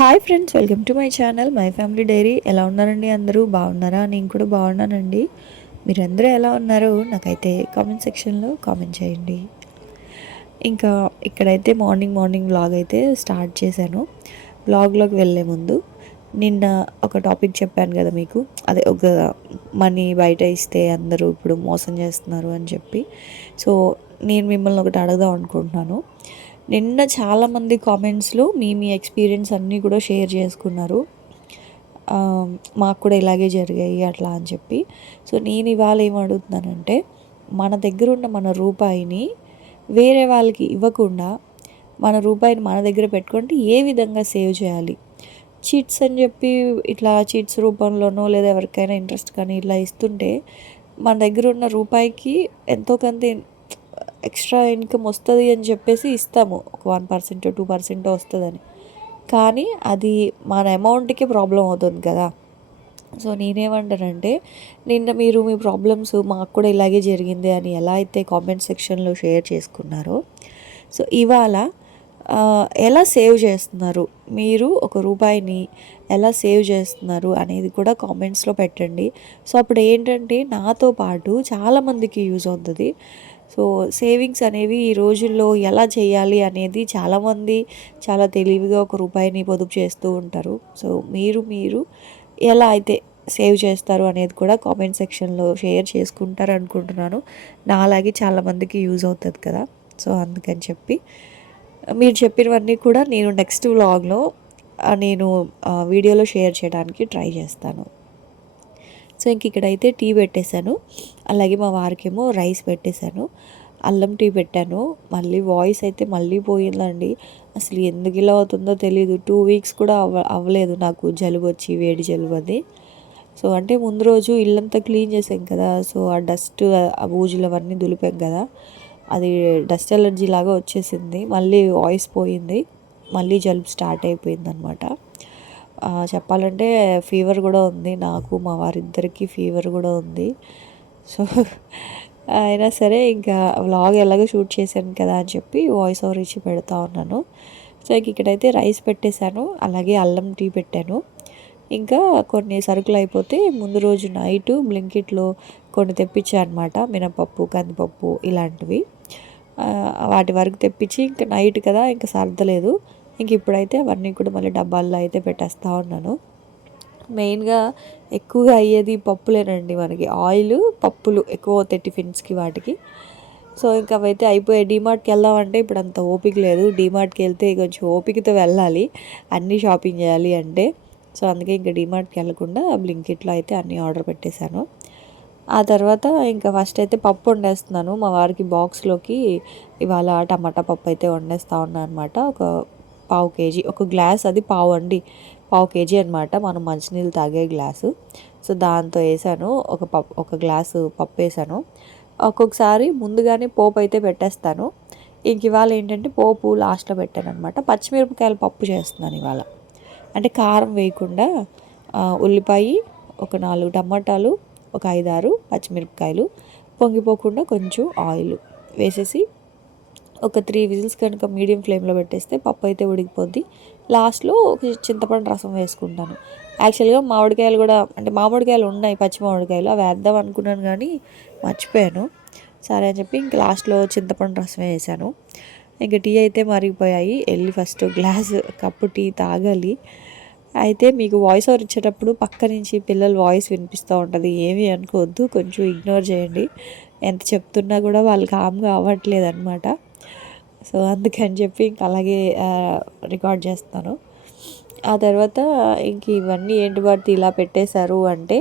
Hi friends welcome to my channel my family diary. ఎలా ఉన్నారండి అందరూ? బాగున్నారా? నేను కూడా బాగున్నానండి. మీరందరూ ఎలా ఉన్నారో నాకైతే కామెంట్ సెక్షన్లో కామెంట్ చేయండి. ఇంకా ఇక్కడైతే మార్నింగ్ మార్నింగ్ బ్లాగ్ అయితే స్టార్ట్ చేశాను. బ్లాగ్లోకి వెళ్ళే ముందు నిన్న ఒక టాపిక్ చెప్పాను కదా మీకు. అదే ఒక మనీ బయట ఇస్తే అందరూ ఇప్పుడు మోసం చేస్తున్నారు అని చెప్పి. సో నేను మిమ్మల్ని ఒకటి అడగదాం అనుకుంటున్నాను. నిన్న చాలామంది కామెంట్స్లో మీ మీ ఎక్స్పీరియన్స్ అన్నీ కూడా షేర్ చేసుకున్నారు. మాకు కూడా ఇలాగే జరిగాయి అట్లా అని చెప్పి. సో నేను ఇవాళ ఏం అడుగుతున్నానంటే మన దగ్గర ఉన్న మన రూపాయిని వేరే వాళ్ళకి ఇవ్వకుండా మన రూపాయిని మన దగ్గర పెట్టుకుంటే ఏ విధంగా సేవ్ చేయాలి? చీట్స్ అని చెప్పి ఇట్లా చీట్స్ రూపంలోనో లేదా ఎవరికైనా ఇంట్రెస్ట్ కానీ ఇట్లా ఇస్తుంటే మన దగ్గర ఉన్న రూపాయికి ఎంతో కొంత ఎక్స్ట్రా ఇన్కమ్ వస్తుంది అని చెప్పేసి ఇస్తాము. ఒక వన్ పర్సెంట్ టూ పర్సెంట్ వస్తుందని. కానీ అది మన అమౌంట్కి ప్రాబ్లం అవుతుంది కదా. సో నేనేమంటానంటే నిన్న మీరు మీ ప్రాబ్లమ్స్ మాకు కూడా ఇలాగే జరిగింది అని ఎలా అయితే కామెంట్ సెక్షన్లో షేర్ చేసుకున్నారో సో ఇవాళ ఎలా సేవ్ చేస్తున్నారు? మీరు ఒక రూపాయిని ఎలా సేవ్ చేస్తున్నారు అనేది కూడా కామెంట్స్లో పెట్టండి. సో అప్పుడు ఏంటంటే నాతో పాటు చాలామందికి యూజ్ అవుతుంది. సో సేవింగ్స్ అనేవి ఈ రోజుల్లో ఎలా చేయాలి అనేది చాలామంది చాలా తెలివిగా ఒక రూపాయిని పొదుపు చేస్తూ ఉంటారు. సో మీరు మీరు ఎలా అయితే సేవ్ చేస్తారు అనేది కూడా కామెంట్ సెక్షన్లో షేర్ చేసుకుంటారు అనుకుంటున్నాను నా అలాగే చాలామందికి యూజ్ అవుతుంది కదా. సో అందుకని చెప్పి మీరు చెప్పినవన్నీ కూడా నేను నెక్స్ట్ వ్లాగ్లో నేను వీడియోలో షేర్ చేయడానికి ట్రై చేస్తాను. సో ఇంక ఇక్కడైతే టీ పెట్టేశాను. అలాగే మా వారికేమో రైస్ పెట్టేశాను. అల్లం టీ పెట్టాను. మళ్ళీ వాయిస్ అయితే మళ్ళీ పోయిందండి. అసలు ఎందుకు ఇలా అవుతుందో తెలియదు టూ వీక్స్ కూడా అవ్వ అవ్వలేదు నాకు జలుబు వచ్చి వేడి జలుబు అది. సో అంటే ముందు రోజు ఇల్లంతా క్లీన్ చేసాం కదా. సో ఆ డస్ట్ ఆ బూజులు అవన్నీ దులిపాం కదా. అది డస్ట్ ఎలర్జీ లాగా వచ్చేసింది. మళ్ళీ వాయిస్ పోయింది. మళ్ళీ జలుబు స్టార్ట్ అయిపోయింది అనమాట చెప్పాలంటే ఫీవర్ కూడా ఉంది నాకు. మా వారిద్దరికీ ఫీవర్ కూడా ఉంది. సో అయినా సరే ఇంకా వ్లాగ్ ఎలాగో షూట్ చేశాను కదా అని చెప్పి వాయిస్ ఓవర్ ఇచ్చి పెడతా ఉన్నాను. సో ఇక్కడైతే రైస్ పెట్టేశాను. అలాగే అల్లం టీ పెట్టాను. ఇంకా కొన్ని సరుకులు అయిపోతే ముందు రోజు నైట్ బ్లింకిట్లో కొన్ని తెప్పించాను అనమాట మినపప్పు కందిపప్పు ఇలాంటివి. వాటి వరకు తెప్పించి ఇంకా నైట్ కదా ఇంకా సర్దలేదు. ఇంక ఇప్పుడైతే అవన్నీ కూడా మళ్ళీ డబ్బాల్లో అయితే పెట్టేస్తూ ఉన్నాను. మెయిన్గా ఎక్కువగా అయ్యేది పప్పులేనండి మనకి. ఆయిల్ పప్పులు ఎక్కువ అవుతాయి టిఫిన్స్కి వాటికి. సో ఇంకా అవైతే అయిపోయాయి. డీమార్ట్కి వెళ్దామంటే ఇప్పుడు అంత ఓపిక లేదు. డీమార్ట్కి వెళ్తే కొంచెం ఓపికతో వెళ్ళాలి. అన్నీ షాపింగ్ చేయాలి అంటే. సో అందుకే ఇంకా డీమార్ట్కి వెళ్ళకుండా బ్లింకిట్లో అయితే అన్నీ ఆర్డర్ పెట్టేశాను. ఆ తర్వాత ఇంకా ఫస్ట్ అయితే పప్పు వండేస్తున్నాను. మా వారికి బాక్స్లోకి ఇవాళ టమాటా పప్పు అయితే వండేస్తా ఉన్నాను అనమాట ఒక పావు కేజీ ఒక గ్లాస్ అది పావు అండి. పావు కేజీ అనమాట మనం మంచినీళ్ళు తాగే గ్లాసు. సో దాంతో వేసాను. ఒక పప్పు ఒక గ్లాసు పప్పు వేసాను. ఒక్కొక్కసారి ముందుగానే పోపు అయితే పెట్టేస్తాను. ఇంక ఇవాళ ఏంటంటే పోపు లాస్ట్లో పెట్టాను అనమాట పచ్చిమిరపకాయల పప్పు చేస్తున్నాను ఇవాళ. అంటే కారం వేయకుండా ఉల్లిపాయ ఒక నాలుగు టమాటాలు ఒక ఐదారు పచ్చిమిరపకాయలు పొంగిపోకుండా కొంచెం ఆయిల్ వేసేసి ఒక త్రీ విజిల్స్ కనుక మీడియం ఫ్లేమ్లో పెట్టేస్తే పప్పు అయితే ఉడికిపోద్ది. లాస్ట్లో ఒక చింతపండు రసం వేసుకుంటాను. యాక్చువల్గా మామిడికాయలు కూడా అంటే మామిడికాయలు ఉన్నాయి పచ్చి మామిడికాయలు అవి వేద్దాం అనుకున్నాను కానీ మర్చిపోయాను. సరే అని చెప్పి ఇంక లాస్ట్లో చింతపండు రసం వేసాను. ఇంకా టీ అయితే మరిగిపోయాయి. వెళ్ళి ఫస్ట్ గ్లాస్ కప్పు టీ తాగాలి. అయితే మీకు వాయిస్ ఓవర్ ఇచ్చేటప్పుడు పక్క నుంచి పిల్లల వాయిస్ వినిపిస్తూ ఉంటుంది. ఏమీ అనుకోవద్దు. కొంచెం ఇగ్నోర్ చేయండి. ఎంత చెప్తున్నా కూడా వాళ్ళు కామ్గా అవ్వట్లేదు అనమాట సో అందుకని చెప్పి ఇంక అలాగే రికార్డ్ చేస్తాను. ఆ తర్వాత ఇంక ఇవన్నీ ఏంటి వాటి ఇలా పెట్టేశారు అంటే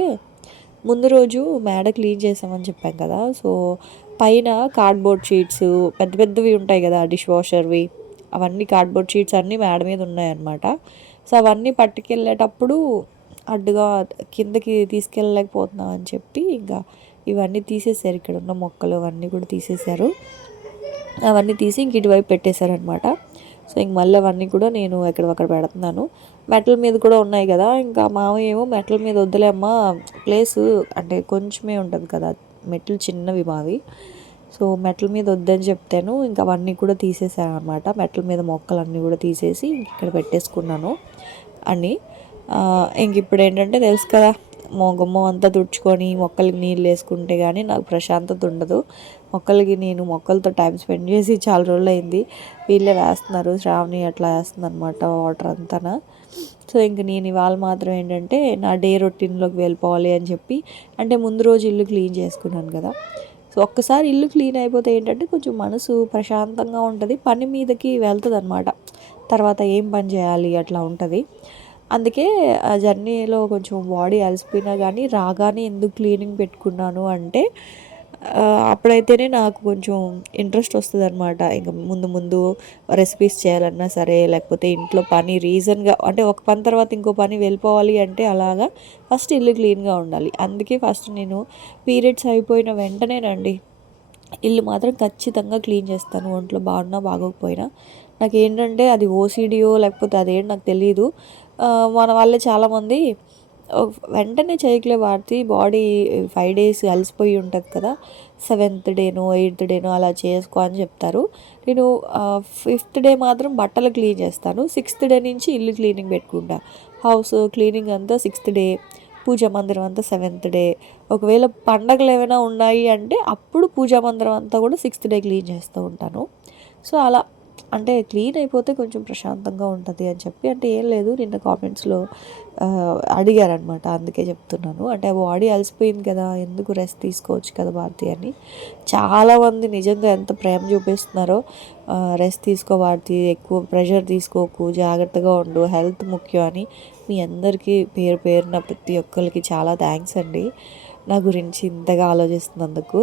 ముందు రోజు మేడ క్లీన్ చేసామని చెప్పాం కదా. సో పైన కార్డ్బోర్డ్ షీట్స్ పెద్ద పెద్దవి ఉంటాయి కదా డిష్ వాషర్వి అవన్నీ కార్డ్బోర్డ్ షీట్స్ అన్నీ మేడ మీద ఉన్నాయన్నమాట సో అవన్నీ పట్టుకెళ్ళేటప్పుడు అడ్డుగా కిందకి తీసుకెళ్ళలేకపోతున్నాం అని చెప్పి ఇంకా ఇవన్నీ తీసేసారు ఇక్కడ ఉన్న మొక్కలు అవన్నీ కూడా తీసేశారు. అవన్నీ తీసి ఇంక ఇటువైపు పెట్టేశారనమాట సో ఇంక మళ్ళీ అవన్నీ కూడా నేను ఎక్కడొక్కడ పెడుతున్నాను. మెటల్ మీద కూడా ఉన్నాయి కదా ఇంకా మామయ్య ఏమో మెటల్ మీద వద్దులేమ్మా ప్లేస్ అంటే కొంచెమే ఉంటుంది కదా మెట్లు చిన్నవి మావి. సో మెట్ల మీద వద్దని చెప్తాను. ఇంకా అవన్నీ కూడా తీసేసాను అనమాట మెట్ల మీద మొక్కలన్నీ కూడా తీసేసి ఇక్కడ పెట్టేసుకున్నాను అని. ఇంక ఇప్పుడు ఏంటంటే తెలుసు కదా మో గుమ్మం అంతా తుడుచుకొని మొక్కలకి నీళ్ళు వేసుకుంటే కానీ నాకు ప్రశాంతత ఉండదు. మొక్కలకి నేను మొక్కలతో టైం స్పెండ్ చేసి చాలా రోజులు అయింది వీళ్ళే వేస్తున్నారు శ్రావణి అట్లా వేస్తుంది అనమాట వాటర్ అంతా సో ఇంక నేను ఇవాళ మాత్రం ఏంటంటే నా డే రొటీన్లోకి వెళ్ళిపోవాలి అని చెప్పి అంటే ముందు రోజు ఇల్లు క్లీన్ చేసుకున్నాను కదా. సో ఒక్కసారి ఇల్లు క్లీన్ అయిపోతే ఏంటంటే కొంచెం మనసు ప్రశాంతంగా ఉంటుంది పని మీదకి వెళ్తుంది అనమాట తర్వాత ఏం పని చేయాలి అట్లా ఉంటుంది. అందుకే ఆ జర్నీలో కొంచెం బాడీ అలసిపోయినా కానీ రాగానే ఎందుకు క్లీనింగ్ పెట్టుకున్నాను అంటే అప్పుడైతేనే నాకు కొంచెం ఇంట్రెస్ట్ వస్తుంది అనమాట ఇంకా ముందు ముందు రెసిపీస్ చేయాలన్నా సరే లేకపోతే ఇంట్లో పని రీజన్గా అంటే ఒక పని తర్వాత ఇంకో పని వెళ్ళిపోవాలి అంటే అలాగా ఫస్ట్ ఇల్లు క్లీన్గా ఉండాలి. అందుకే ఫస్ట్ నేను పీరియడ్స్ అయిపోయిన వెంటనేనండి ఇల్లు మాత్రం ఖచ్చితంగా క్లీన్ చేస్తాను. ఒంట్లో బాగున్నా బాగోకపోయినా. నాకు ఏంటంటే అది ఓసీడీయో లేకపోతే అదేంటి నాకు తెలియదు మన వాళ్ళే చాలామంది వెంటనే చేయకలే వాడితే బాడీ ఫైవ్ డేస్ అలసిపోయి ఉంటుంది కదా. సెవెంత్ డేనో ఎయిత్ డేనో అలా చేసుకో అని చెప్తారు. నేను ఫిఫ్త్ డే మాత్రం బట్టలు క్లీన్ చేస్తాను. సిక్స్త్ డే నుంచి ఇల్లు క్లీనింగ్ పెట్టుకుంటా. హౌస్ క్లీనింగ్ అంతా సిక్స్త్ డే పూజా మందిరం అంతా సెవెంత్ డే. ఒకవేళ పండగలు ఏమైనా ఉన్నాయి అంటే అప్పుడు పూజా మందిరం అంతా కూడా సిక్స్త్ డే క్లీన్ చేస్తూ ఉంటాను. సో అలా అంటే క్లీన్ అయిపోతే కొంచెం ప్రశాంతంగా ఉంటుంది అని చెప్పి అంటే ఏం లేదు నిన్న కామెంట్స్లో అడిగారనమాట అందుకే చెప్తున్నాను. అంటే బాడీ అలసిపోయింది కదా ఎందుకు రెస్ట్ తీసుకోవచ్చు కదా భారతి అని. చాలామంది నిజంగా ఎంత ప్రేమ చూపిస్తున్నారో రెస్ట్ తీసుకో భారతి ఎక్కువ ప్రెషర్ తీసుకోకు జాగ్రత్తగా ఉండు హెల్త్ ముఖ్యం అని మీ అందరికీ పేరు పేరున ప్రతి ఒక్కరికి చాలా థ్యాంక్స్ అండి. నా గురించి ఇంతగా ఆలోచిస్తున్నందుకు.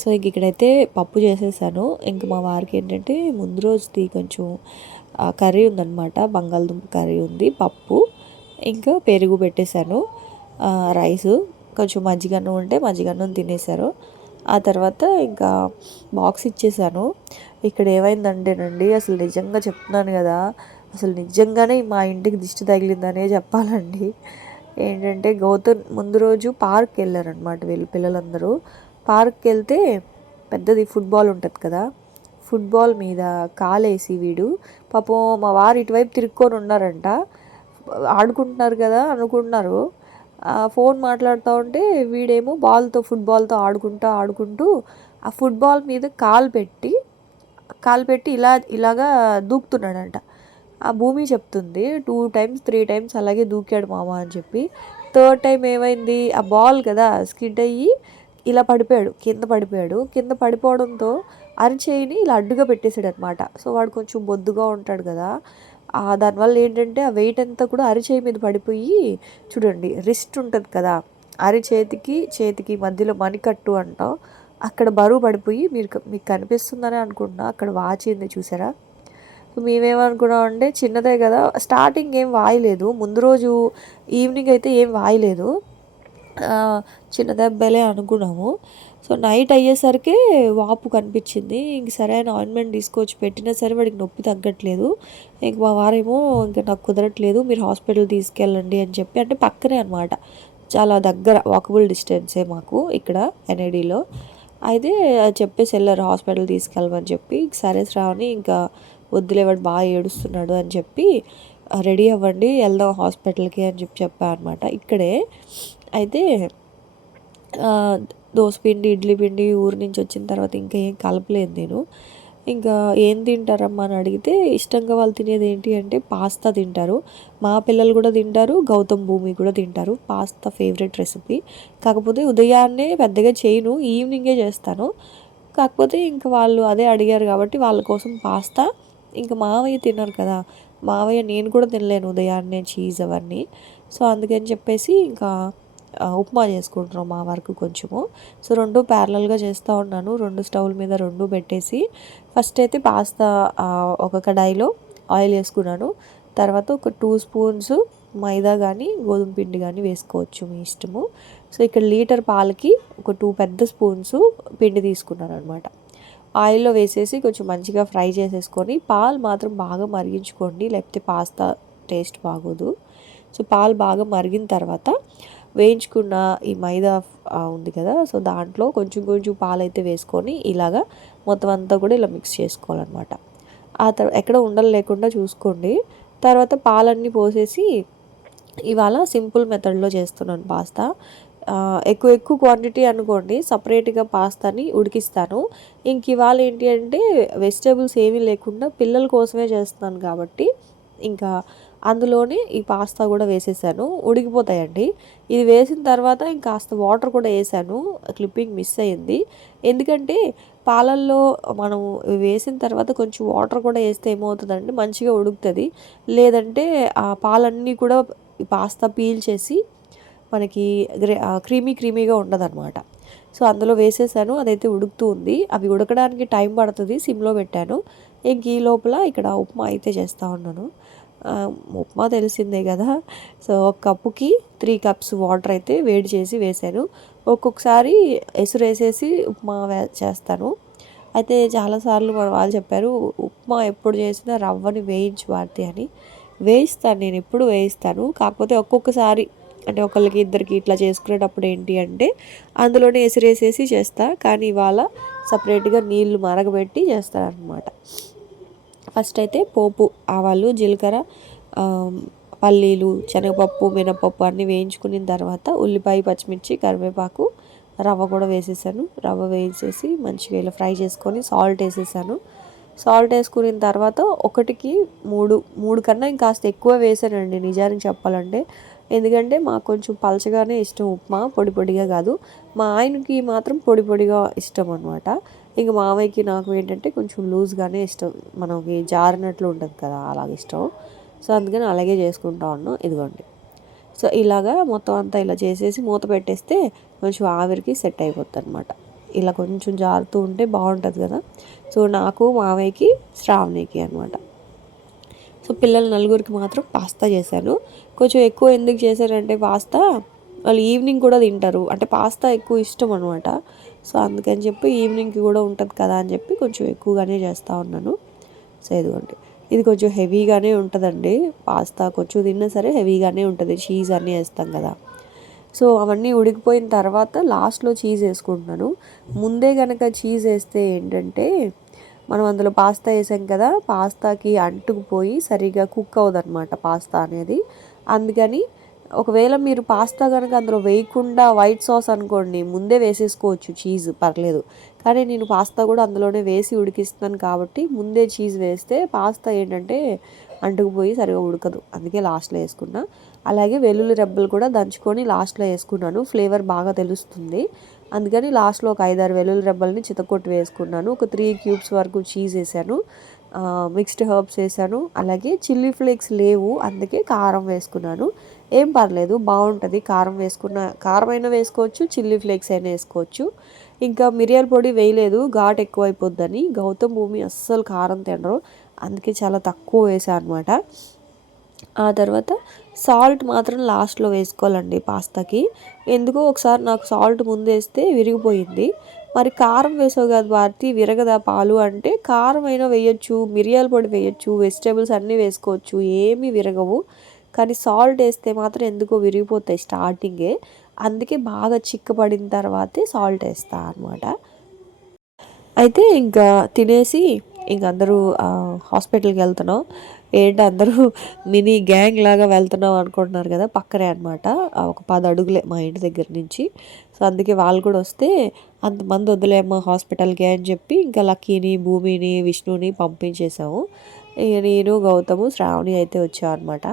సో ఇంక ఇక్కడైతే పప్పు చేసేసాను. ఇంక మా వారికి ఏంటంటే ముందు రోజుది కొంచెం కర్రీ ఉందనమాట బంగాళదుంప కర్రీ ఉంది పప్పు ఇంకా పెరుగు పెట్టేశాను రైస్ రైసు. కొంచెం మజ్జిగన్నం ఉంటే మజ్జిగన్నం తినేశారు. ఆ తర్వాత ఇంకా బాక్స్ ఇచ్చేసాను. ఇక్కడ ఏమైందంటేనండి అసలు నిజంగా చెప్తున్నాను కదా అసలు నిజంగానే మా ఇంటికి దిష్టి తగిలిందనే చెప్పాలండి. ఏంటంటే గౌతమ్ ముందు రోజు పార్క్ వెళ్ళారనమాట వీళ్ళు పిల్లలందరూ. పార్క్కి వెళ్తే పెద్దది ఫుట్బాల్ ఉంటుంది కదా. ఫుట్బాల్ మీద కాలేసి వీడు. పాపం మా వారు ఇటువైపు తిరుక్కొని ఉన్నారంట. ఆడుకుంటున్నారు కదా అనుకుంటున్నారు ఫోన్ మాట్లాడుతూ ఉంటే వీడేమో బాల్తో ఫుట్బాల్తో ఆడుకుంటూ ఆడుకుంటూ ఆ ఫుట్బాల్ మీద కాలు పెట్టి కాలు పెట్టి ఇలా ఇలాగా దూకుతున్నాడంట. ఆ భూమి చెప్తుంది టూ టైమ్స్ త్రీ టైమ్స్ అలాగే దూకాడు మామ అని చెప్పి. థర్డ్ టైం ఏమైంది? ఆ బాల్ కదా స్కిడ్ అయ్యి ఇలా పడిపోయాడు కింద పడిపోయాడు. కింద పడిపోవడంతో అరిచేయిని ఇలా అడ్డుగా పెట్టేశాడు అనమాట సో వాడు కొంచెం బొద్దుగా ఉంటాడు కదా. దానివల్ల ఏంటంటే ఆ వెయిట్ అంతా కూడా అరిచేయి మీద పడిపోయి చూడండి రిస్ట్ ఉంటుంది కదా. అరిచేతికి చేతికి మధ్యలో మణికట్టు అంటాం. అక్కడ బరువు పడిపోయి మీరు మీకు కనిపిస్తుందని అనుకుంటున్నా. అక్కడ వాచింది చూసారా? మేమేమనుకున్నాం అంటే చిన్నదే కదా. స్టార్టింగ్ ఏం వాయలేదు. ముందు రోజు ఈవినింగ్ అయితే ఏం వాయలేదు. చిన్న దెబ్బలే అనుకున్నాము. సో నైట్ అయ్యేసరికి వాపు కనిపించింది. ఇంక సరైన ఆయింట్మెంట్ తీసుకొచ్చి పెట్టినా సరే వాడికి నొప్పి తగ్గట్లేదు. ఇంక మా వారేమో ఇంకా నాకు కుదరట్లేదు మీరు హాస్పిటల్ తీసుకెళ్ళండి అని చెప్పి అంటే పక్కనే అనమాట చాలా దగ్గర వాకబుల్ డిస్టెన్సే మాకు ఇక్కడ ఎన్ఐడిలో అయితే చెప్పేసి వెళ్ళారు హాస్పిటల్ తీసుకెళ్ళమని చెప్పి. సరే శ్రావణి ఇంకా వద్దులే వాడు బాగా ఏడుస్తున్నాడు అని చెప్పి రెడీ అవ్వండి వెళ్దాం హాస్పిటల్కి అని చెప్పి చెప్పా అనమాట ఇక్కడే అయితే ఆ, దోసపిండి ఇడ్లీ పిండి ఊరి నుంచి వచ్చిన తర్వాత ఇంకా ఏం కలపలేదు నేను. ఇంకా ఏం తింటారమ్మా అని అడిగితే ఇష్టంగా వాళ్ళు తినేది ఏంటి అంటే పాస్తా తింటారు. మా పిల్లలు కూడా తింటారు గౌతమ్ భూమి కూడా తింటారు. Pasta favourite recipe. కాకపోతే ఉదయాన్నే పెద్దగా చేయను ఈవినింగే చేస్తాను. కాకపోతే ఇంకా వాళ్ళు అదే అడిగారు కాబట్టి వాళ్ళ కోసం పాస్తా. ఇంకా మావయ్య తిన్నారు కదా మావయ్య నేను కూడా తినలేను ఉదయాన్నే చీజ్ అవన్నీ. సో అందుకని చెప్పేసి ఇంకా ఉప్మా చేసుకుంటున్నాం మా వరకు కొంచెము. సో రెండు ప్యారలల్గా చేస్తూ ఉన్నాను. రెండు స్టవ్ల మీద రెండు పెట్టేసి ఫస్ట్ అయితే పాస్తా ఒక కడాయిలో ఆయిల్ వేసుకున్నాను. తర్వాత ఒక టూ స్పూన్స్ మైదా కానీ గోధుమ పిండి కానీ వేసుకోవచ్చు మీ ఇష్టము. సో ఇక్కడ లీటర్ పాలకి ఒక టూ పెద్ద స్పూన్స్ పిండి తీసుకున్నాను అనమాట ఆయిల్లో వేసేసి కొంచెం మంచిగా ఫ్రై చేసేసుకొని పాలు మాత్రం బాగా మరిగించుకోండి లేకపోతే పాస్తా టేస్ట్ బాగోదు. సో పాలు బాగా మరిగిన తర్వాత వేయించుకున్న ఈ మైదా ఉంది కదా. సో దాంట్లో కొంచెం కొంచెం పాలు అయితే వేసుకొని ఇలాగా మొత్తం అంతా కూడా ఇలా మిక్స్ చేసుకోవాలన్నమాట. ఆ తర్వాత ఎక్కడ ఉండలు లేకుండా చూసుకోండి. తర్వాత పాలన్నీ పోసేసి ఇవాళ సింపుల్ మెథడ్లో చేస్తున్నాను పాస్తా. ఎక్కువ ఎక్కువ క్వాంటిటీ అనుకోండి సపరేట్గా పాస్తాని ఉడికిస్తాను. ఇంక ఇవాళ ఏంటి అంటే వెజిటేబుల్స్ ఏమీ లేకుండా పిల్లల కోసమే చేస్తున్నాను కాబట్టి ఇంకా అందులోనే ఈ పాస్తా కూడా వేసేసాను. ఉడికిపోతాయండి. ఇది వేసిన తర్వాత ఇంకాస్త వాటర్ కూడా వేసాను. క్లిప్పింగ్ మిస్ అయ్యింది ఎందుకంటే పాలల్లో మనం వేసిన తర్వాత కొంచెం వాటర్ కూడా వేస్తే ఏమవుతుందంటే మంచిగా ఉడుకుతుంది. లేదంటే ఆ పాలన్నీ కూడా పాస్తా పీల్చేసి మనకి క్రీమీ క్రీమీగా ఉండదన్నమాట. సో అందులో వేసేసాను. అదైతే ఉడుకుతూ ఉంది. అవి ఉడకడానికి టైం పడుతుంది. సిమ్లో పెట్టాను. ఇంక ఈ లోపల ఇక్కడ ఉప్మా అయితే చేస్తూ ఉన్నాను. ఉప్మా తెలిసిందే కదా. సో ఒక కప్పుకి త్రీ కప్స్ వాటర్ అయితే వేడి చేసి వేసాను ఒక్కొక్కసారి ఎసురు వేసేసి ఉప్మా చేస్తాను. అయితే చాలాసార్లు మన వాళ్ళు చెప్పారు ఉప్మా ఎప్పుడు చేసినా రవ్వని వేయించి వాడితే అని. వేయిస్తాను నేను ఎప్పుడు వేయిస్తాను. కాకపోతే ఒక్కొక్కసారి అంటే ఒకళ్ళకి ఇద్దరికి ఇట్లా చేసుకునేటప్పుడు ఏంటి అంటే అందులోనే ఎసిరేసేసి చేస్తా. కానీ ఇవాళ సపరేట్గా నీళ్ళు మరగబెట్టి చేస్తారనమాట ఫస్ట్ అయితే పోపు ఆవాలు జీలకర్ర పల్లీలు శనగపప్పు మినపప్పు అన్నీ వేయించుకున్న తర్వాత ఉల్లిపాయ పచ్చిమిర్చి కరివేపాకు రవ్వ కూడా వేసేసాను. రవ్వ వేసేసి మంచిగా ఇలా ఫ్రై చేసుకొని సాల్ట్ వేసేసాను. సాల్ట్ వేసుకున్న తర్వాత ఒకటికి మూడు మూడు కన్నా ఇంకాస్త ఎక్కువ వేసానండి నిజానికి చెప్పాలంటే. ఎందుకంటే మాకు కొంచెం పలచగానే ఇష్టం ఉప్మా పొడి పొడిగా కాదు. మా ఆయనకి మాత్రం పొడి పొడిగా ఇష్టం అనమాట ఇంక మామయ్యకి నాకు ఏంటంటే కొంచెం లూజ్గానే ఇష్టం. మనకి జారినట్లు ఉంటుంది కదా అలాగ ఇష్టం. సో అందుకని అలాగే చేసుకుంటా ఉన్నాం ఇదిగోండి. సో ఇలాగా మొత్తం అంతా ఇలా చేసేసి మూత పెట్టేస్తే కొంచెం ఆవిరికి సెట్ అయిపోతుంది అనమాట ఇలా కొంచెం జారుతూ ఉంటే బాగుంటుంది కదా. సో నాకు మావయ్యకి శ్రావణికి అనమాట సో పిల్లల నలుగురికి మాత్రం పాస్తా చేశాను. కొంచెం ఎక్కువ ఎందుకు చేశారంటే పాస్తా వాళ్ళు ఈవినింగ్ కూడా తింటారు. అంటే పాస్తా ఎక్కువ ఇష్టం అనమాట సో అందుకని చెప్పి ఈవినింగ్కి కూడా ఉంటుంది కదా అని చెప్పి కొంచెం ఎక్కువగానే చేస్తూ ఉన్నాను. సో ఇదిగోండి. ఇది కొంచెం హెవీగానే ఉంటుందండి. పాస్తా కొంచెం తిన్నా సరే హెవీగానే ఉంటుంది. చీజ్ అన్నీ వేస్తాం కదా. సో అవన్నీ ఉడికిపోయిన తర్వాత లాస్ట్లో చీజ్ వేసుకుంటున్నాను. ముందే కనుక చీజ్ వేస్తే ఏంటంటే మనం అందులో పాస్తా వేసాం కదా పాస్తాకి అంటుకుపోయి సరిగా కుక్ అవ్వదన్నమాట పాస్తా అనేది. అందుకని ఒకవేళ మీరు పాస్తా కనుక అందులో వేయకుండా వైట్ సాస్ అనుకోండి ముందే వేసేసుకోవచ్చు చీజ్ పర్లేదు. కానీ నేను పాస్తా కూడా అందులోనే వేసి ఉడికిస్తున్నాను కాబట్టి ముందే చీజ్ వేస్తే పాస్తా ఏంటంటే అంటుకుపోయి సరిగా ఉడకదు. అందుకే లాస్ట్లో వేసుకున్నా. అలాగే వెల్లుల్లి రెబ్బలు కూడా దంచుకొని లాస్ట్లో వేసుకున్నాను. ఫ్లేవర్ బాగా తెలుస్తుంది. అందుకని లాస్ట్లో ఒక ఐదారు వెల్లుల్లి రెబ్బల్ని చితకొట్టి వేసుకున్నాను. ఒక త్రీ క్యూబ్స్ వరకు చీజ్ వేసాను. మిక్స్డ్ హర్బ్స్ వేసాను. అలాగే చిల్లీ ఫ్లేక్స్ లేవు అందుకే కారం వేసుకున్నాను. ఏం పర్లేదు బాగుంటుంది. కారం వేసుకున్న కారం అయినా వేసుకోవచ్చు చిల్లీ ఫ్లేక్స్ అయినా వేసుకోవచ్చు. ఇంకా మిరియాల పొడి వేయలేదు ఘాట్ ఎక్కువైపోద్దని. గౌతమ్ భూమి అస్సలు కారం తినరు. అందుకే చాలా తక్కువ వేసా అనమాట ఆ తర్వాత సాల్ట్ మాత్రం లాస్ట్లో వేసుకోవాలండి పాస్తాకి. ఎందుకో ఒకసారి నాకు సాల్ట్ ముందు వేస్తే విరిగిపోయింది. మరి కారం వేసావు కదా భారతి విరగదా పాలు అంటే కారం అయినా వేయొచ్చు మిరియాల పొడి వేయొచ్చు వెజిటేబుల్స్ అన్నీ వేసుకోవచ్చు ఏమీ విరగవు. కానీ సాల్ట్ వేస్తే మాత్రం ఎందుకో విరిగిపోతాయి స్టార్టింగే అందుకే బాగా చిక్కబడిన తర్వాతే సాల్ట్ వేస్తా అనమాట అయితే ఇంకా తినేసి ఇంక అందరూ హాస్పిటల్కి వెళ్తున్నాం. ఏంటి అందరూ మినీ గ్యాంగ్ లాగా వెళ్తున్నాం అనుకుంటున్నారు కదా పక్కనే అనమాట ఒక పది అడుగులే మా ఇంటి దగ్గర నుంచి. సో అందుకే వాళ్ళు కూడా వస్తే అంతమంది వదిలేమ్మా హాస్పిటల్కి అని చెప్పి ఇంకా లక్కీని భూమిని విష్ణుని పంపించేసాము. ఇక నేను గౌతము శ్రావణి అయితే వచ్చాం అనమాట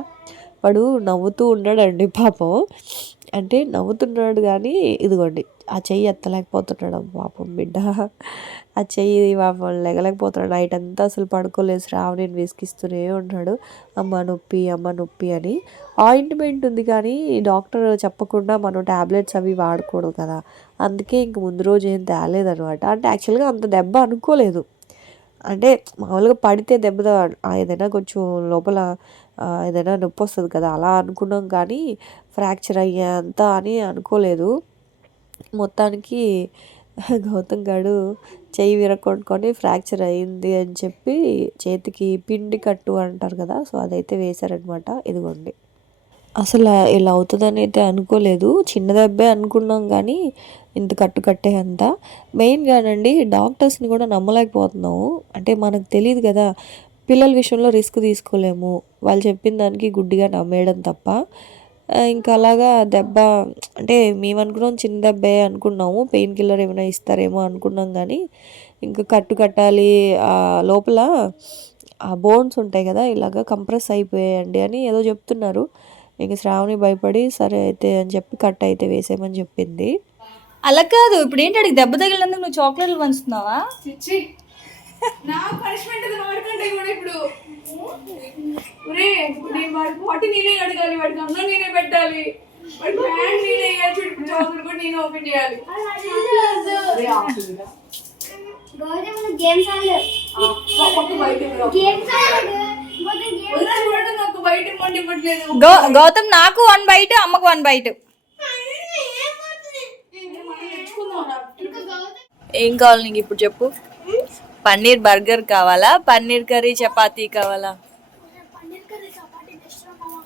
వాడు నవ్వుతూ ఉన్నాడండి పాపం. అంటే నవ్వుతున్నాడు కానీ ఇదిగోండి ఆ చెయ్యి ఎత్తలేకపోతున్నాడు. పాపం బిడ్డ ఆ చెయ్యి పాపం లెగలేకపోతున్నాడు. నైట్ అంతా అసలు పడుకోలేదు. నేను విసిగిస్తూనే ఉన్నాడు. అమ్మ నొప్పి అమ్మ నొప్పి అని. ఆయింట్మెంట్ ఉంది కానీ డాక్టర్ చెప్పకుండా మనం టాబ్లెట్స్ అవి వాడకూడదు కదా. అందుకే ఇంక ముందు రోజు ఏం తేలేదనమాట అంటే యాక్చువల్గా అంత దెబ్బ అనుకోలేదు. అంటే మామూలుగా పడితే దెబ్బ ఏదైనా కొంచెం లోపల ఏదైనా నొప్పి వస్తుంది కదా అలా అనుకున్నాం కానీ ఫ్రాక్చర్ అయ్యేంత అని అనుకోలేదు. మొత్తానికి గౌతమ్ గాడు చెయ్యి విరగొట్టుకొని ఫ్రాక్చర్ అయింది అని చెప్పి చేతికి పిండి కట్టు అంటారు కదా సో అదైతే వేశారనమాట ఇదిగోండి. అసలు ఇలా అవుతుందని అయితే అనుకోలేదు. చిన్న దెబ్బే అనుకున్నాం కానీ ఇంత కట్టు కట్టే అంత. మెయిన్గానండి డాక్టర్స్ని కూడా నమ్మలేకపోతున్నాము. అంటే మనకు తెలియదు కదా పిల్లల విషయంలో రిస్క్ తీసుకోలేము. వాళ్ళు చెప్పిన దానికి గుడ్డిగా నమ్మేయడం తప్ప. ఇంకా అలాగా దెబ్బ అంటే మేము అనుకున్నాం చిన్న దెబ్బే అనుకున్నాము. పెయిన్ కిల్లర్ ఏమైనా ఇస్తారేమో అనుకున్నాం కానీ ఇంకా కట్టు కట్టాలి. ఆ లోపల ఆ బోన్స్ ఉంటాయి కదా ఇలాగ కంప్రెస్ అయిపోయాయండి అని ఏదో చెప్తున్నారు. ఇంక శ్రావణి భయపడి సరే అయితే అని చెప్పి కట్ అయితే వేసేయమని చెప్పింది. అలా కాదు ఇప్పుడు ఏంటి అడిగి దెబ్బ తగిలినందుకు నువ్వు చాక్లెట్లు పంచుతున్నావా? చిచ్చి నా పనిష్మెంట్ అది వాడుకుంటే కూడా ఇప్పుడు ఒరే నేను వాడికి వాటి నేనే అడగాలి వాడికి అన్నం నేనే పెట్టాలి వాడికి ప్యాంట్ నేనే వేయాలి చూడు ఇప్పుడు చాక్లెట్ కూడా నేనే ఓపెన్ చేయాలి. ఒరే, ఆపురా. గేమ్స్ ఆ, ఒక్క బయట ఇవ్వరా. గేమ్స్ వదినా గౌతమ్ నాకు వన్ బైట్ అమ్మకు వన్ బైట్. ఏం కావాలి నీకు ఇప్పుడు చెప్పు? పన్నీర్ బర్గర్ కావాలా? పన్నీర్ కర్రీ చపాతీ కావాలా? పన్నీర్ కర్రీ చపాతీ తెచ్చినా మామ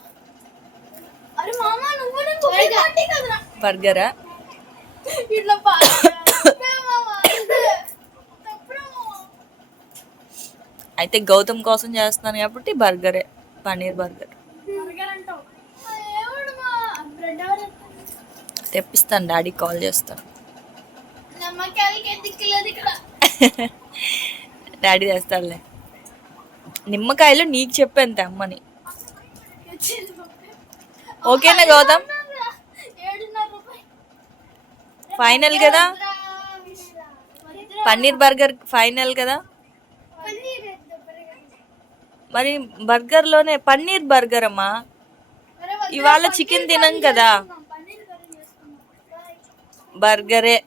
అరే మామ నువ్వు నాకు చపాతీ కదరా బర్గరా ఇట్లా అయితే గౌతమ్ కోసం చేస్తున్నాను కాబట్టి బర్గరే పన్నీర్ బర్గర్. తెప్పిస్తాను డాడీ కాల్ చేస్తాను డాడీ తెస్తాడులే. నిమ్మకాయలు నీకు చెప్పాను తెమ్మని. ఓకేనా గౌతమ్? ఫైనల్ కదా? పన్నీర్ బర్గర్ ఫైనల్ కదా? మరి బర్గర్లోనే పన్నీర్ బర్గర్ అమ్మా ఇవాళ చికెన్ తినం కదా. బర్గరే.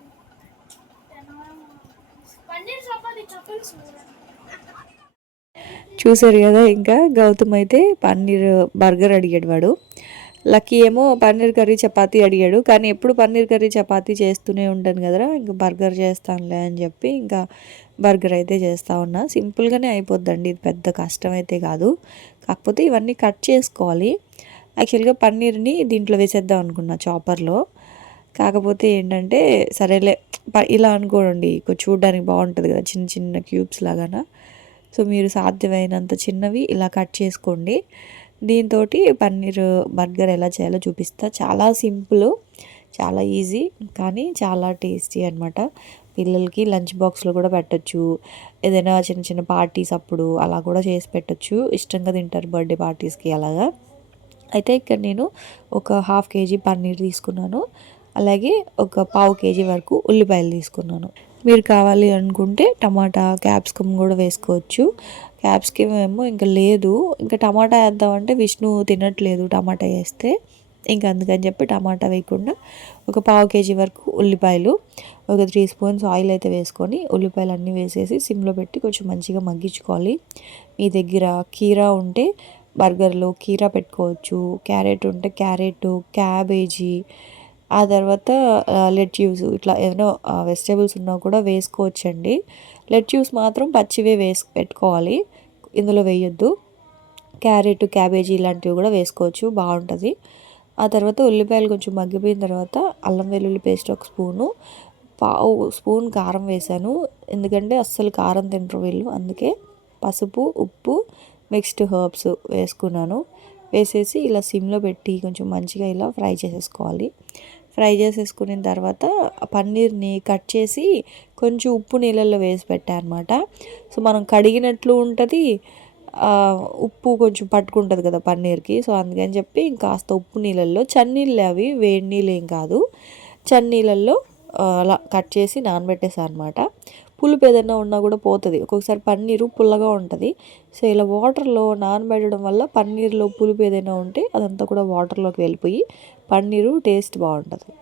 చూశారు చూసారు కదా ఇంకా గౌతమ్ అయితే పన్నీర్ బర్గర్ అడిగాడు వాడు. లక్కీ ఏమో పన్నీర్ కర్రీ చపాతీ అడిగాడు. కానీ ఎప్పుడు పన్నీర్ కర్రీ చపాతీ చేస్తూనే ఉంటాను కదరా ఇంకా బర్గర్ చేస్తానులే అని చెప్పి ఇంకా బర్గర్ అయితే చేస్తూ ఉన్నా. సింపుల్గానే అయిపోద్దండి. ఇది పెద్ద కష్టం అయితే కాదు. కాకపోతే ఇవన్నీ కట్ చేసుకోవాలి. యాక్చువల్గా పన్నీర్ని దీంట్లో వేసేద్దాం అనుకున్నా చాపర్లో. కాకపోతే ఏంటంటే సరేలే ప- ఇలా అనుకోండి. చూడడానికి బాగుంటుంది కదా చిన్న చిన్న క్యూబ్స్ లాగాన. సో మీరు సాధ్యమైనంత చిన్నవి ఇలా కట్ చేసుకోండి. దీంతో పన్నీర్ బర్గర్ ఎలా చేయాలో చూపిస్తా. చాలా సింపుల్ చాలా ఈజీ కానీ చాలా టేస్టీ అనమాట పిల్లలకి లంచ్ బాక్స్లో కూడా పెట్టచ్చు. ఏదైనా చిన్న చిన్న పార్టీస్ అప్పుడు అలా కూడా చేసి పెట్టచ్చు. ఇష్టంగా తింటారు బర్త్డే పార్టీస్కి అలాగా. అయితే ఇక్కడ నేను ఒక హాఫ్ కేజీ పన్నీర్ తీసుకున్నాను. అలాగే ఒక పావు కేజీ వరకు ఉల్లిపాయలు తీసుకున్నాను. మీరు కావాలి అనుకుంటే టమాటా క్యాప్సికమ్ కూడా వేసుకోవచ్చు. క్యాప్సికమ్ ఏమో ఇంకా లేదు. ఇంకా టమాటా వేద్దామంటే విష్ణు తినట్లేదు టమాటా వేస్తే. ఇంకా అందుకని చెప్పి టమాటా వేయకుండా ఒక పావు కేజీ వరకు ఉల్లిపాయలు. ఒక త్రీ స్పూన్స్ ఆయిల్ అయితే వేసుకొని ఉల్లిపాయలు అన్నీ వేసేసి సిమ్లో పెట్టి కొంచెం మంచిగా మగ్గించుకోవాలి. మీ దగ్గర కీరా ఉంటే బర్గర్లో కీరా పెట్టుకోవచ్చు క్యారెట్ ఉంటే క్యారెట్ క్యాబేజీ ఆ తర్వాత లెట్యూస్ ఇట్లా ఏదైనా వెజిటేబుల్స్ ఉన్నా కూడా వేసుకోవచ్చండి. లెట్యూస్ మాత్రం పచ్చివే వేసి పెట్టుకోవాలి. ఇందులో వేయొద్దు. క్యారెట్ క్యాబేజీ ఇలాంటివి కూడా వేసుకోవచ్చు. బాగుంటుంది. ఆ తర్వాత ఉల్లిపాయలు కొంచెం మగ్గిపోయిన తర్వాత అల్లం వెల్లుల్లి పేస్ట్ ఒక స్పూను పావు స్పూన్ కారం వేసాను ఎందుకంటే అస్సలు కారం తింటారు వీళ్ళు. అందుకే పసుపు ఉప్పు మిక్స్డ్ హర్బ్స్ వేసుకున్నాను. వేసేసి ఇలా సిమ్లో పెట్టి కొంచెం మంచిగా ఇలా ఫ్రై చేసేసుకోవాలి. ఫ్రై చేసేసుకున్న తర్వాత పన్నీర్ని కట్ చేసి కొంచెం ఉప్పు నీళ్ళల్లో వేసి పెట్టా అనమాట సో మనం కడిగినట్లు ఉంటుంది. ఉప్పు కొంచెం పట్టుకుంటుంది కదా పన్నీర్కి. సో అందుకని చెప్పి కాస్త ఉప్పు నీళ్ళల్లో చన్నీళ్ళు అవి వేడి నీళ్ళు ఏం కాదు. చన్నీళ్ళల్లో అలా కట్ చేసి నానబెట్టేసా అనమాట పులుపు ఏదైనా ఉన్నా కూడా పోతుంది. ఒక్కొక్కసారి పన్నీరు పుల్లగా ఉంటుంది. సో ఇలా వాటర్లో నానబెట్టడం వల్ల పన్నీర్లో పులుపు ఏదైనా ఉంటే అదంతా కూడా వాటర్లోకి వెళ్ళిపోయి పన్నీరు టేస్ట్ బాగుంటుంది.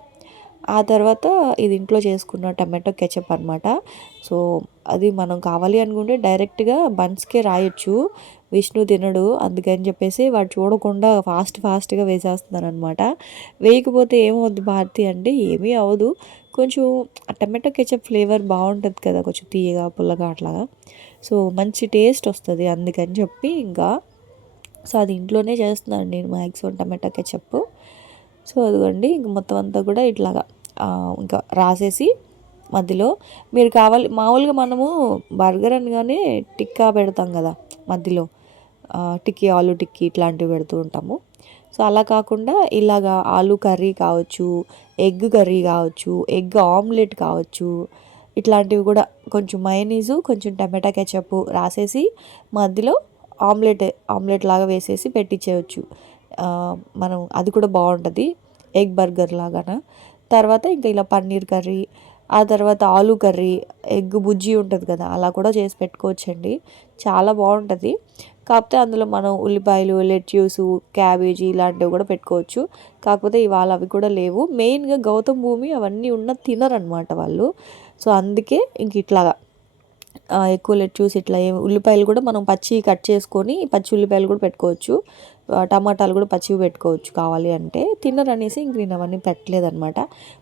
ఆ తర్వాత ఇది ఇంట్లో చేసుకున్న టమాటో కెచప్ అనమాట. సో అది మనం కావాలి అనుకుంటే డైరెక్ట్గా బన్స్కే రాయొచ్చు. విష్ణు తినడు. అందుకని చెప్పేసి వాడు చూడకుండా ఫాస్ట్ ఫాస్ట్గా వేసేస్తున్నాను అనమాట వేయకపోతే ఏమవుద్ది భారతి అంటే ఏమీ అవ్వదు. కొంచెం టమాటో కెచప్ ఫ్లేవర్ బాగుంటుంది కదా కొంచెం తీయగా పుల్లగా అట్లాగా. సో మంచి టేస్ట్ వస్తుంది అందుకని చెప్పి ఇంకా సో అది ఇంట్లోనే చేస్తున్నాను నేను మ్యాక్సిమం టమాటో కెచప్. సో అదిగోండి ఇంక మొత్తం అంతా కూడా ఇట్లాగా ఇంకా రాసేసి మధ్యలో మీరు కావాలి మామూలుగా మనము బర్గర్ అనగానే టిక్కా పెడతాం కదా మధ్యలో. టిక్కీ ఆలు టిక్కీ ఇట్లాంటివి పెడుతూ ఉంటాము. సో అలా కాకుండా ఇలాగా ఆలు కర్రీ కావచ్చు ఎగ్ కర్రీ కావచ్చు ఎగ్ ఆమ్లెట్ కావచ్చు ఇట్లాంటివి కూడా కొంచెం మైనీసు కొంచెం టమాటా కెచప్ రాసేసి మధ్యలో ఆమ్లెట్ ఆమ్లెట్ లాగా వేసేసి పెట్టించేయచ్చు మనం అది కూడా బాగుంటుంది ఎగ్ బర్గర్ లాగాన. తర్వాత ఇంకా ఇలా పన్నీర్ కర్రీ ఆ తర్వాత ఆలు కర్రీ ఎగ్ బుజ్జి ఉంటుంది కదా అలా కూడా చేసి పెట్టుకోవచ్చండి. చాలా బాగుంటుంది. కాకపోతే అందులో మనం ఉల్లిపాయలు లెట్యూస్ క్యాబేజీ ఇలాంటివి కూడా పెట్టుకోవచ్చు. కాకపోతే ఇవాళ అవి కూడా లేవు. మెయిన్గా గౌతమ్ భూమి అవన్నీ ఉన్న తినరనమాట వాళ్ళు. సో అందుకే ఇంక ఇట్లాగా. ఎక్కువ లెట్యూస్ ఇట్లా ఉల్లిపాయలు కూడా మనం పచ్చి కట్ చేసుకొని పచ్చి ఉల్లిపాయలు కూడా పెట్టుకోవచ్చు. టమాటాలు కూడా పచ్చివి పెట్టుకోవచ్చు కావాలి అంటే. తినరనేసి ఇంక నేను అవన్నీ పెట్టలేదనమాట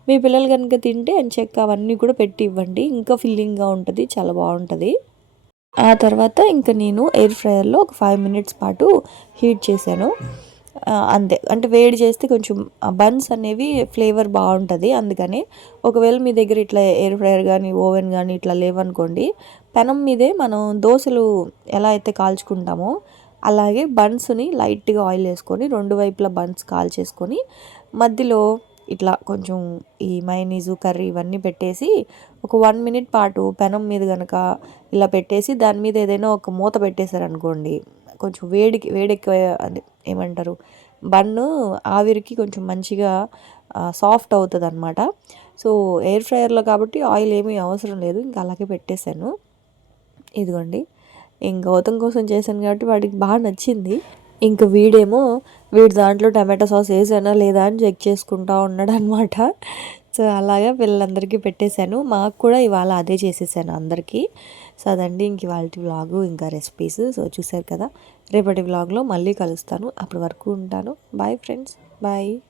మీ పిల్లలు కనుక తింటే చెక్క అవన్నీ కూడా పెట్టి ఇవ్వండి. ఇంకా ఫిల్లింగ్గా ఉంటుంది చాలా బాగుంటుంది. ఆ తర్వాత ఇంకా నేను ఎయిర్ ఫ్రైయర్లో ఒక ఫైవ్ మినిట్స్ పాటు హీట్ చేశాను. అంతే. అంటే వేడి చేస్తే కొంచెం బన్స్ అనేవి ఫ్లేవర్ బాగుంటుంది. అందుకని ఒకవేళ మీ దగ్గర ఇట్లా ఎయిర్ ఫ్రైయర్ కానీ ఓవెన్ కానీ ఇట్లా లేవనుకోండి పెనం మీదే మనం దోశలు ఎలా అయితే కాల్చుకుంటామో అలాగే బన్స్ని లైట్గా ఆయిల్ వేసుకొని రెండు వైపులా బన్స్ కాల్చేసుకొని మధ్యలో ఇట్లా కొంచెం ఈ మైనీసు కర్రీ ఇవన్నీ పెట్టేసి ఒక వన్ మినిట్ పాటు పెనం మీద కనుక ఇలా పెట్టేసి దాని మీద ఏదైనా ఒక మూత పెట్టేశారనుకోండి కొంచెం వేడికి వేడెక్కువ అది ఏమంటారు బన్ను ఆవిరికి కొంచెం మంచిగా సాఫ్ట్ అవుతుంది అనమాట సో ఎయిర్ ఫ్రైయర్లో కాబట్టి ఆయిల్ ఏమీ అవసరం లేదు ఇంకా అలాగే పెట్టేశాను. ఇదిగోండి ఇంకా గౌతమ్ కోసం చేశాను కాబట్టి వాడికి బాగా నచ్చింది. ఇంక వీడేమో వీడి దాంట్లో టమాటా సాస్ వేసానా లేదా అని చెక్ చేసుకుంటా ఉన్నాడు అనమాట సో అలాగా పిల్లలందరికీ పెట్టేశాను. మాకు కూడా ఇవాళ అదే చేసేసాను అందరికీ. సో అదండి ఇంక ఇవాళ వ్లాగు ఇంకా రెసిపీస్ సో చూసారు కదా రేపటి వ్లాగ్లో మళ్ళీ కలుస్తాను. అప్పటి వరకు ఉంటాను. Bye friends bye